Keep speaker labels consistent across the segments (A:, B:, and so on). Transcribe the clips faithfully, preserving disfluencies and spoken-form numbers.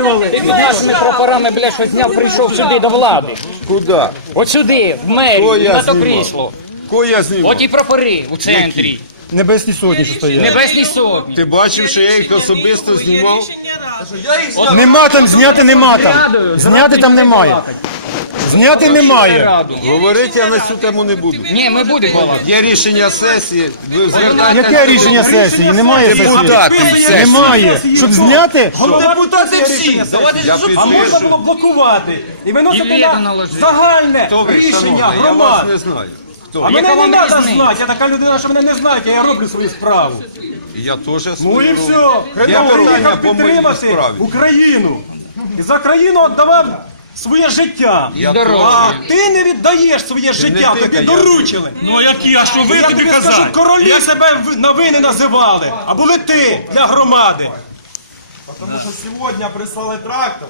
A: створювали.
B: Ти під нашими прапорами, бля, що зняв, прийшов сюди до влади.
C: Куди?
B: От сюди, в мерію,
C: Кого я
B: на то
C: знімав?
B: крісло.
C: Кого я знімав?
B: От і прапори у центрі.
A: Небесні сотні, що стоять.
B: Небесні сотні.
C: Ти бачив, що я їх особисто знімав?
A: Нема там, зняти нема там. Зняти там немає. Зняти немає.
C: Говорити я на цю тему не буду.
B: Ні, ми будемо балакати.
C: Є рішення сесії, ви звертайтеся.
A: Яке рішення сесії? Немає сесії.
C: Депутати сесії.
A: Немає. Щоб зняти,
D: Депутати всі.
C: Я
D: А можна
C: підпишу.
D: було блокувати і
B: І
D: виносити
B: вето
D: на
B: наложити.
D: загальне
C: Хто ви,
D: рішення
C: шановний? Я вас
D: громад.
C: не знаю.
D: А
C: Хто?
D: мене
B: Яка
D: не
B: вам
D: треба
B: різниця?
D: знати, я така людина, що мене не знаєте, я роблю свою справу.
C: Я теж
D: Ну
C: свою
D: і
C: роблю.
D: все,
C: Є
D: я
C: питання
D: приїхав
C: по моїй
D: підтримати
C: справі.
D: Україну. І за країну віддавав своє життя.
B: Здорово.
D: А ти не віддаєш своє життя,
C: ти,
D: тобі
C: я-
D: доручили.
E: Ну які, а що ви
D: Я
E: тобі
D: тобі скажу,
E: казали?
D: королі себе в- на вини називали, а були ти для громади.
F: Потому что сегодня прислали трактор.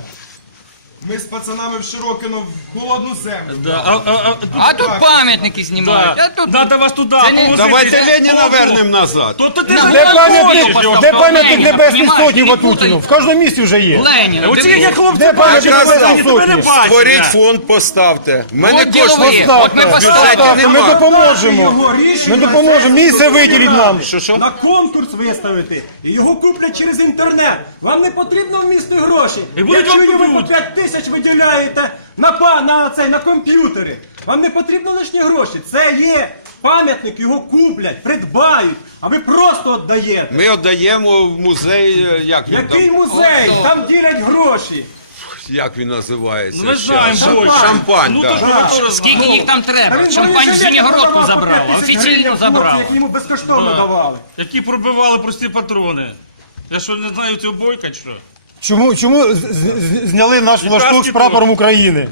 F: Мы с пацанами в Широкино в холодную землю.
E: Да, а, а, а, тут,
B: А тут пам'ятники знімають. А
E: да,
B: тут...
E: надо вас туди
B: Це не-
E: положити.
C: Давайте Леніна
E: Кого?
C: вернемо назад.
E: То, то ти
B: На,
E: ж
A: де
E: не
A: пам'ятник,
E: ходиш його.
A: де пам'ятник
B: Леніна,
A: Небесні
B: понімаєш,
A: сотні
B: не
A: Ватутіну?
B: путайте.
A: В кожному місті вже є.
B: Леніна,
E: Оці
B: диви.
E: як хлопці
A: Де пам'ятник
E: бачать,
A: Небесні
E: тебе не
A: сотні?
E: бачать.
C: Створіть
E: да.
C: фонд, поставте. В мене
B: От ділові.
C: коштів.
B: От ми
A: Поставте,
B: поставимо.
A: поставте, ми
C: нема.
A: допоможемо.
D: Його
A: Ми
D: рішення
A: допоможемо. Місце виділіть нам.
C: Що, що?
D: на конкурс виставити і його куплять через інтернет. Вам не потрібно вмісти гроші.
E: І будуть
D: Якщо
E: вам
D: ви по
E: купують.
D: п'ять тисяч виділяєте на па на цей на комп'ютері, вам не потрібно лишні гроші. Це є пам'ятник, його куплять, придбають, а ви просто віддаєте.
C: Ми віддаємо в музей, е, як він,
D: Який
C: там,
D: музей? Там ділять гроші.
C: як він називається?
E: Ми знаємо,
C: Щас.
E: Боже.
C: Шампань,
E: Ну,
C: так.
E: то ж ви теж
B: Скільки їх там
D: А
B: треба?
D: він
B: Шампань
D: вони
B: з
D: жилети
B: Звенигородку
D: продавав по
B: забрав,
D: п'ять тисяч
B: офіційно
D: гривень,
B: забрав.
D: хлопці, Як йому безкоштовно давали.
E: Які пробивали прості патрони. Я що, не знаю цього бойка, чи що?
A: Чому, чому з- з- зняли наш флажок з
E: каски
A: прапором України?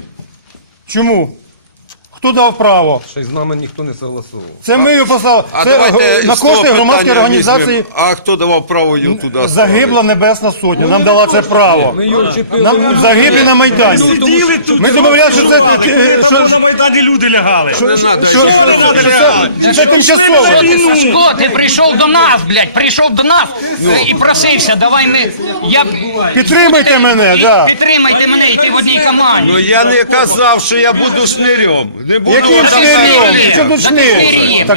A: Чому? Хто дав право?
G: Ще з нами ніхто не согласовував.
A: Це ми його послали.
C: А
A: Це
C: давайте
A: на
C: з того
A: кошти громадської
C: питання
A: організації
C: візьмемо. А хто давав право їм туди?
A: Загибла Небесна Сотня. Нам дала це право.
G: Ми його вчепили.
A: Нам загиблі на Майдані.
E: Сиділи тут.
A: Ми домовляли, що це, е, що,
E: На Майдані люди лягали.
C: Не треба.
A: що, що, що це, що це тимчасово.
B: Що ти, Сашко, ти прийшов до нас, блядь, прийшов до нас е, і просився, давай ми, я...
A: Підтримайте мене, да.
B: Підтримайте мене, і ти в одній команді.
C: Ну я не казав, що я буду шнирем. Не буду
A: Яким
C: вам там
A: шнирем?
C: говорити.
A: Чому тут шнир? Так,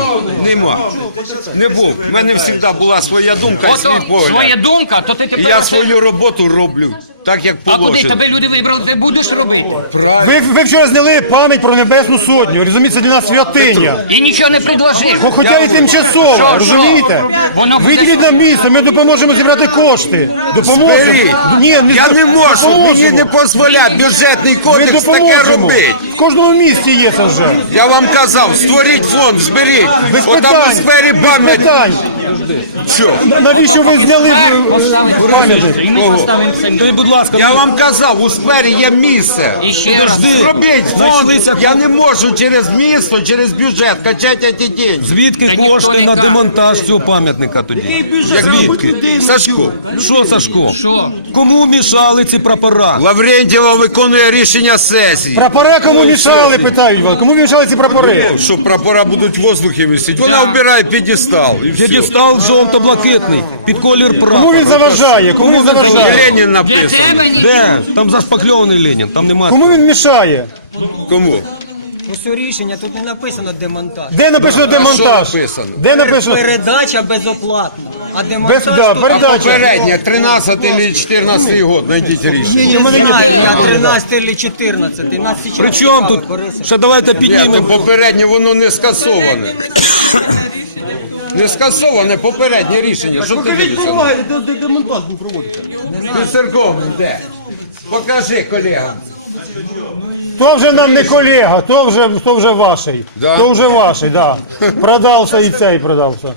C: Нема. Не був. У мене завжди була своя думка і свій
B: Ото своя
C: погляд.
B: думка, то ти
C: І
B: тепер...
C: я
B: оце-
C: свою роботу роблю так, як
B: А куди
C: положено.
B: тебе люди вибрали, ти будеш робити?
A: ви, ви вчора зняли пам'ять про Небесну Сотню. Розумієте, це для нас святиня.
B: І нічого не предложив.
A: Хо- Хоча і тимчасово,
B: Що,
A: розумієте?
B: Воно буде-
A: Виділіть нам місце, ми допоможемо зібрати кошти. Допоможемо.
C: Зберіть.
A: Ні, не
C: Я
A: з-
C: не можу,
A: допоможемо.
C: мені не дозволяє бюджетний
A: Ми
C: кодекс таке
A: допоможемо.
C: робити.
A: В кожному місті є це вже.
C: Я вам казав, створіть фонд, зберіть.
A: Без
C: Отам
A: питань.
C: у сфері
A: Без
C: пам'ять.
A: питань.
C: Що?
A: На- Навіщо ви зняли е, е, пам'ятник?
B: І ми поставимо самі.
G: Скажіть, будь ласка,
C: Я вам казав, у сфері є місце.
B: І ще раз.
C: Зробіть фонд. Я не можу через місто, через бюджет качати ці деньги.
G: звідки
B: ніхто
G: кошти
B: не
G: на
B: каже.
G: демонтаж цього пам'ятника тоді?
C: Звідки? Сашко.
G: Що, Сашко?
B: Що?
G: Кому мішали ці прапора?
C: Лаврентьєва виконує рішення сесії.
A: Прапора кому мішали, питають вас. Кому мішали ці прапори?
C: Що прапора будуть в воздухі висіти. Вона вбирає п'єдестал. І все.
G: П'єдестал жовто-блакитний, під колір
A: Кому
G: прапора.
A: він заважає? Кому він
C: І
A: заважає?
C: Ленін
B: Для
C: написано.
B: тебе ні.
G: Де? Там зашпакльований Ленін, там немає.
A: Кому він мішає?
C: Кому?
H: Ось рішення, тут не написано демонтаж.
A: Де написано демонтаж?
C: що написано?
A: Де написано?
H: Передача безоплатна. А демонтаж
A: Без, да,
H: тут...
A: передача.
C: Попередня, тринадцятий чи чотирнадцятий год, знайдіть рішення.
A: Ні, в мене
H: Не
A: є
H: знаю,
A: такі.
H: я тринадцятий чи чотирнадцятий. Нас зараз
G: При чому
H: цікавить,
G: тут?
H: Борисович.
G: Ще давайте
C: Ні, то
G: піднімемо.
C: попереднє воно не скасоване. Не скасоване попереднє рішення. Що ти дивишся?
F: де демонтаж був проводиться.
C: Ти церковний, де? Покажи, колега.
A: То вже нам не колега, то вже, то вже ваший.
C: Да?
A: То вже ваший, да. Продався і цей продався.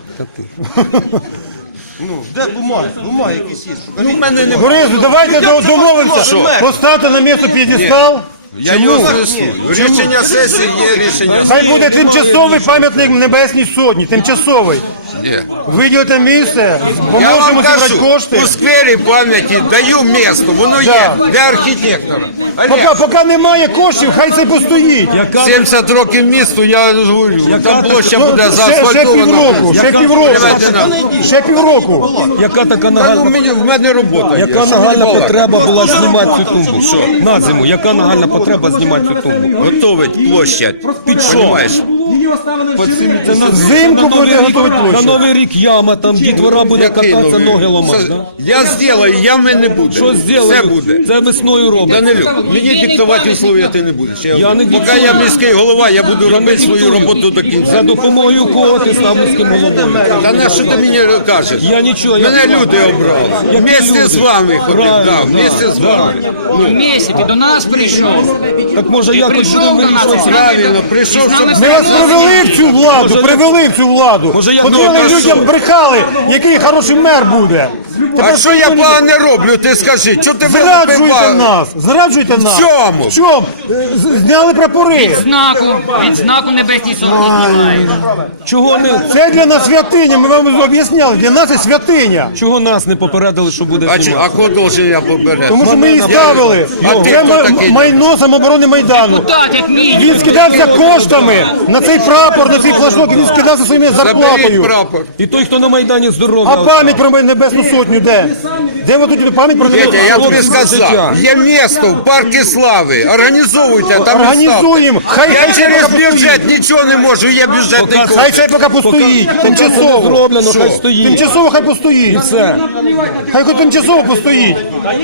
F: Ну, де бумаги? Бумаги якісь є.
C: Ну, в мене не
A: Борис, давайте до- домовимося.
C: Що?
A: Поставте на місце п'єдестал.
C: Я його знесу. Рішення сесії є рішення.
A: Хай буде тимчасовий пам'ятник Небесній Сотні. Тимчасовий.
C: Є.
A: Виділите місце,
C: Я
A: поможемо
C: вам
A: зібрати
C: кажу,
A: кошти.
C: у сквері пам'яті даю місто, воно є.
A: Да.
C: Для архітектора.
A: Поки, поки немає коштів, хай це постоїть.
G: Яка,
C: сімдесят років місту, я ж говорю, там площа
A: Ну,
C: буде
A: ще, ще
C: заасфальтована.
A: півроку, ще
G: Яка-
A: півроку,
C: Приведена.
A: ще півроку.
G: яка така
C: Та ну,
G: нагальна,
C: мені, в мене робота є.
G: яка
C: що
G: нагальна
C: мені балакати?
G: потреба була знімати цю тумбу? Що? На зиму, яка нагальна потреба знімати цю тумбу?
C: Готовить площадь.
G: Під що?
C: Понімаєш?
D: Її оставили в Чернівці.
G: Це на,
A: Взимку
G: на Новий
A: буде
G: рік-
A: готовить площу.
G: На Новий рік яма, там дітвора буде
C: Який
G: кататися,
C: новий?
G: ноги ламати.
C: Це-
G: Да?
C: Я зроблю, ями не буде.
G: Що
C: Все
G: зробили?
C: буде.
G: Це весною роблять.
C: Данилюк, мені диктувати условия ти не будеш. Я,
G: Я не
C: Поки
G: диктую.
C: я міський голова, я буду робити свою роботу до
G: За
C: кінця.
G: допомогою кого ти став міським головою?
C: Та на що ти мені кажеш?
G: Я нічого.
C: Мене
G: я...
C: люди обрали.
G: Які
C: Вместе
G: люди?
C: з вами ходив,
G: Правильно,
C: да,
G: да,
C: вместе з вами.
B: Вместе, ти до нас прийшов.
G: Так може якось
B: Прийшов
G: будемо
B: до нас.
G: вирішувати?
C: Правильно, прийшов,
B: І з нами
C: щоб...
A: Ми вас привели в цю владу, привели в цю владу.
G: Може, я-
A: Ходили
C: Ну, та що?
A: людям, брехали, який хороший мер буде.
C: А
A: Тепер
C: що я
A: ніхто не-
C: погане роблю, ти скажи? Чого ти
A: Зраджуєте
C: випивав?
A: нас, зраджуєте нас.
C: чому?
A: В чому? Е, з- Зняли прапори.
B: Знаку, від знаку Небесній Сотні знімають.
G: Чого не
A: Це для нас святиня, ми вам об'ясняли, для нас це святиня.
G: чого нас не попередили, що буде
C: А, чи-
G: знімати?
C: а кого должен я поберегти?
A: Тому що ми її ставили.
C: А ти
A: Це
C: хто
A: ма-
C: такий?
A: майно самооборони Майдану.
B: Так, як мій.
A: Він скидався коштами на цей прапор, на цей флажок, він скидався своїми
C: Заберіть
A: зарплатою.
C: прапор.
G: І той, хто на Майдані здоров'я.
A: А пам'ять про Небесну Сотню де? Де ви тут пам'ять про
C: Петя, я тобі
G: Хлопці
C: сказав,
G: сидять.
C: є місто в Парку Слави, організовуйте, там і ставте.
A: Організуємо. Хай,
C: Я
A: хай це
C: через
A: поки
C: бюджет
A: постоїть.
C: нічого не можу, є бюджетний
G: Поки-
A: Хай
C: кошт.
A: це поки постоїть.
G: Поки це не
A: Тимчасово.
G: зроблено,
C: Що?
G: хай стоїть.
A: Тимчасово хай постоїть.
G: Все.
A: Хай хоч тимчасово постоїть.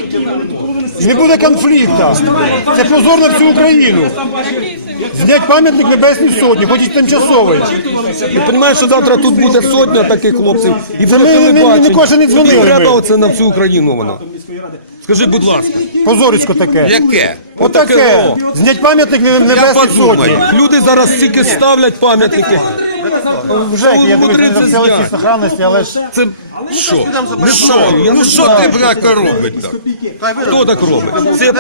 A: Не буде конфлікту. Це позор на всю Україну. Знять пам'ятник Небесній Сотні, хоч і тимчасовий.
G: Ти розумієш, що завтра тут буде сотня таких хлопців. І
A: Це
G: буде
A: ми- ми- ми
G: телебачення.
A: ніколи не дзвонили
G: Тобі треба
A: ми.
G: оце на всю Україну воно. Скажи, будь ласка.
A: Позорицько таке.
C: Яке?
A: Отаке.
G: о.
A: Знять пам'ятник Небесній
C: подумаю.
A: Сотні.
G: Люди зараз стільки ставлять пам'ятники.
A: Вже, я дивлюсь,
G: Мудрець
A: не взяли
G: зняти.
A: ці сохранності, але ж
G: Це
C: Що? Ну що? Ну що ти, бляка, робить так?
G: хто так робить? Це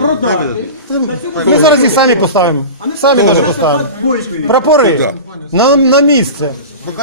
A: ми зараз їх самі поставимо. Самі навіть поставимо. Прапори на, на місце.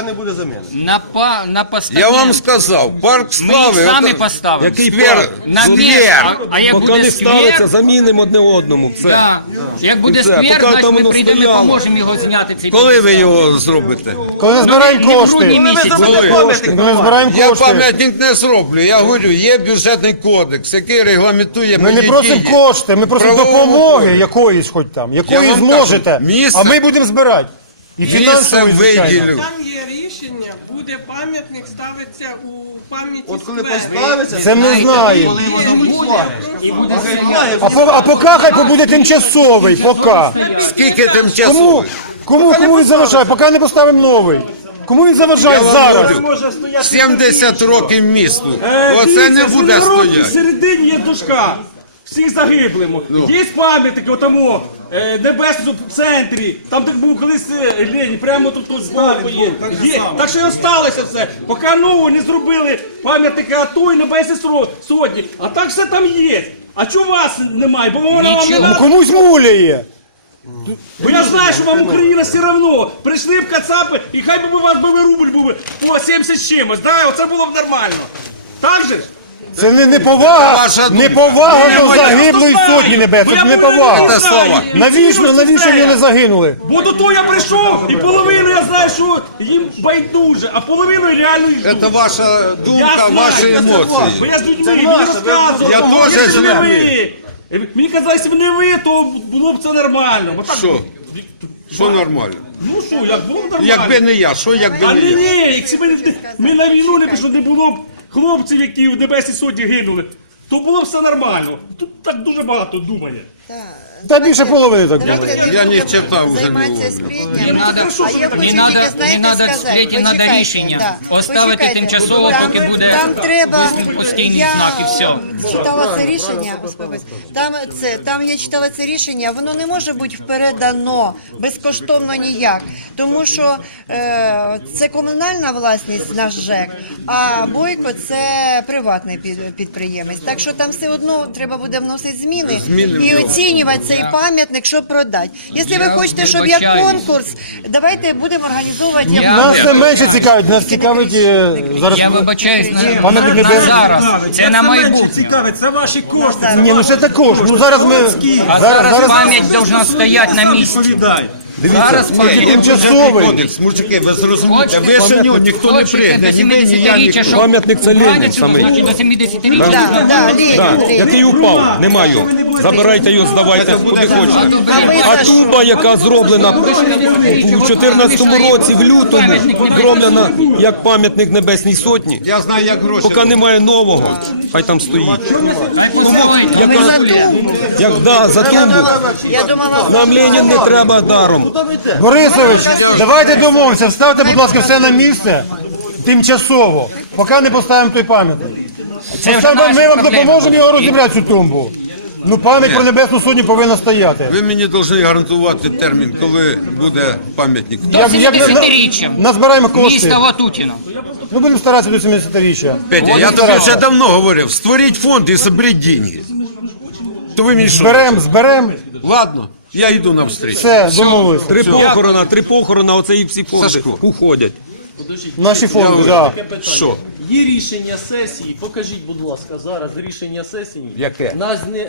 B: На, па, на постамент.
C: Я вам сказав, Парк
B: Ми їх
C: Слави,
B: самі
C: ото-
B: поставимо.
G: який
C: сквер,
G: парк?
B: На місце.
C: сквер.
B: А, а як
G: Поки
B: буде
G: не ставиться,
B: сквер,
G: замінимо одне одному. Все.
B: да. Як буде
G: І все,
B: сквер,
G: поки
B: значить
G: там
B: ми
G: воно
B: прийдемо і
G: стояло.
B: поможемо його зняти. Цей
C: Коли ви його зробите?
A: Коли ми збираємо
B: Не в грудні
A: кошти.
B: місяці.
A: Коли ми збираємо
C: Я
A: кошти.
C: пам'ятник не зроблю. Я говорю, є бюджетний кодекс, який регламентує
A: Ми
C: мої
A: не просимо
C: дії.
A: кошти, ми просимо
C: Правового
A: допомоги
C: поля.
A: якоїсь хоч там, якої
C: вам
A: зможете.
C: кажу, місце-
A: А ми будемо збирати. І
C: Місце
A: фінансово, і звичайно.
C: виділю.
I: Там є рішення, буде пам'ятник ставиться у пам'яті
J: От коли
I: сквері.
J: поставиться,
A: Це ми знаємо.
J: коли його забудуть,
A: А, по, а поки хай побуде тимчасовий, поки.
C: Скільки
A: Кому,
C: тимчасово?
A: кому, кому він заважає, поки не поставимо новий. Кому він заважає
C: вам
A: зараз?
C: говорю, сімдесят років місту.
D: Е,
C: Оце
D: дивіться,
C: не буде
D: в
C: стояти.
D: середині є дошка. Всіх загиблимо. Є пам'ятники отому е, небесному в центрі. Там де був колись е, Ленін, прямо тут ось збоку є. Є. Так що і осталося все. Поки нового не зробили пам'ятники АТО і Небесні Сро- Сотні. А так все там є. А чого вас немає? Бо вона вам не
B: Нічого.
A: Ну
D: надо.
A: комусь муляє.
D: Бо я знаю, що вам Україна все одно. Прийшли б кацапи, і хай би у вас би рубль був би по сімдесят з чимось. Да? Оце було б нормально. Так же ж?
A: Це не неповага,
C: Ваша думка.
A: неповага
D: Ні,
A: до
D: моя
A: загиблої
D: просто
A: сотні
D: знаю.
A: небес.
D: Бо
A: Це
D: я
A: неповага.
C: Це слова.
A: Навіщо, навіщо вони не загинули?
D: Бо до того я прийшов, і половину я знаю, що їм байдуже, а половину реально йду.
C: Це ваша
D: Я
C: думка,
D: знаю,
C: ваші
D: це
C: емоції.
D: Бо я з людьми, мені розказували.
C: Я
D: Якщо
C: теж
D: б
C: з
D: не
C: людьми.
D: ви. Мені казали, якщо б не ви, то було б це нормально. Бо так,
C: Що? Що нормально?
D: Ну що, як було б нормально.
C: Якби не я, що якби
D: А
C: не
D: ні,
C: я?
D: ні, якщо ми, ми на війну не пішли, не було б хлопців, які в Небесній Сотні гинули, то було б все нормально. Тут так дуже багато думає.
A: Та більше половини так думає.
J: давайте
C: Я ні
J: будемо
C: черта вже не
J: займатися
C: говорю.
J: сплетнями.
B: Не надо,
J: А я хочу
B: не
J: тільки,
B: надо, не
J: знаєте,
B: надо
J: сказати,
B: сплеті, надо
J: почекайте,
B: рішення.
J: да,
B: Оставити
J: почекайте.
B: тимчасово,
J: Там-
B: поки буде
J: там треба,
B: постійний
J: я
B: знак і все.
J: читала це рішення, успокойтесь. Там це, там я читала це рішення, воно не може бути передано безкоштовно ніяк, тому що е, це комунальна власність, наш ЖЕК, а Бойко це приватний під- підприємець. Так що там все одно треба буде вносити вносити зміни,
C: Зміни в
J: і
C: нього.
J: оцінювати цей пам'ятник, щоб продати. Якщо ви
B: Я
J: хочете, щоб як
B: вибачаюсь.
J: конкурс, давайте будемо організовувати. як
B: Я-
A: Нас не менше цікавить, нас цікавить е, зараз.
B: Я вибачаюсь на,
A: Пам'ятник
B: на,
A: небесний.
B: зараз. Це на майбутнє.
H: цікавить, це ваші кошти.
A: Ні, ну ще також. Ну зараз ми
B: А
A: зараз,
B: зараз
A: зараз
B: пам'ять повинна стояти на місці. Зараз пам'ять.
A: тимчасовий.
C: Кодекс, мужики, ви зрозумієте,
B: Хочете,
C: ви ще нього ніхто не
B: хочете
C: прийде,
B: до
C: ні ви, ні я, ні
B: сімдесятиріччя, щоб
G: Пам'ятник це Ленін
B: правильно,
G: самий.
B: значить до сімдесятиріччя.
J: Да, да, Ленін,
G: Так,
J: Ленін.
G: який упав, нема його. Забирайте його, здавайте куди хочете.
J: А ви
G: А
J: за що?
G: туба, яка зроблена у чотирнадцятому році, в лютому, зроблена як пам'ятник Небесній Сотні.
C: Я знаю, як гроші.
G: Поки немає нового, хай там стоїть.
J: Ми за тумбу.
G: Як да, за тумбу.
J: Я думала,
G: Нам Ленін не треба даром.
A: Борисович, давайте домовимося, вставте, будь ласка, все на місце тимчасово, поки не поставимо той пам'ятник.
B: Це вже
A: Поставимо,
B: наші
A: ми вам
B: проблеми
A: допоможемо його
B: будуть.
A: розібрати цю тумбу. Ну, пам'ять про Небесну Сотню повинна стояти.
C: Ви мені повинні гарантувати термін, коли буде пам'ятник.
B: До
A: Як- як на-
B: сімдесятиріччя.
A: Назбираємо кошти.
B: Міста Ватутіно.
A: Ну, будемо старатися до сімдесятиріччя.
C: Петя, я тобі вже давно говорив, створіть фонд і соберіть деньги. То ви мені що?
A: Зберем, зберем,
C: Ладно, я йду навстрічу.
A: все, домовились.
G: Три похорона, три похорона, оце і всі фонди
C: Сашко.
G: уходять.
A: Наші фонди, так.
C: Що?
K: Є рішення сесії, покажіть, будь ласка, зараз рішення сесії.
C: Яке?
K: На, зне-